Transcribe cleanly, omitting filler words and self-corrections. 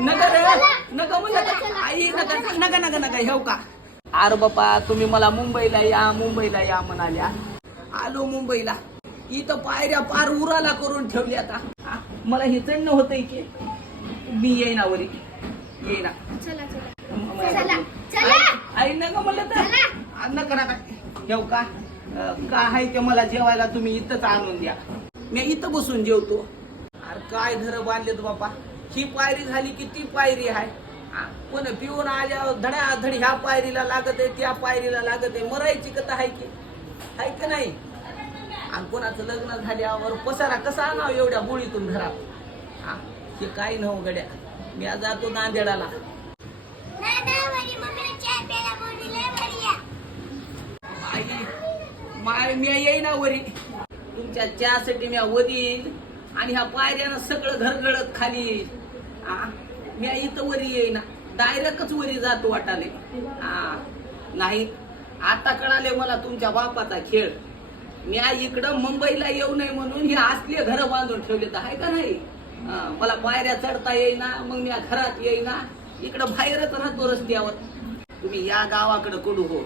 नका रे नका म्हणलं आई नका नका नका नका हेव का अरे बापा तुम्ही मला मुंबईला या म्हणाल्या आलो मुंबईला इथं पायऱ्या पार उराला करून ठेवली आता मला हे चढणं होतंय की मी येईना वरी येईना आई नका म्हणलं तर नका नका ठेव का काय आहे ते मला जेवायला तुम्ही इथंच आणून द्या मी इथं बसून जेवतो अरे काय घर बांधलेत बापा ही पायरी झाली की ती पायरी आहे कोण पिऊन आल्यावर धडाधड ह्या पायरीला लागत आहे त्या पायरीला लागत आहे मरायची कथा आहे की नाही आणि कोणाचं लग्न झाल्यावर पसारा कसा आणावं एवढ्या बोळीतून घरात हे काय नव गड्या मी आज जातो नांदेडाला मी येईना वरी तुमच्या चहासाठी मी वरी येईल आणि ह्या पायऱ्यानं सगळं घरगळत खाली येईल मी इथं वरी येईना डायरेक्टच वरी जातो वाटाले नाही आता कळाले मला तुमच्या बापाचा खेळ मी इकडं मुंबईला येऊ नये म्हणून हे असले घर बांधून ठेवले तर आहे का नाही मला पायऱ्या चढता येईना मग मी घरात येईना इकडं बाहेरच राहतो रस्त्यावर तुम्ही या गावाकडे कडू हो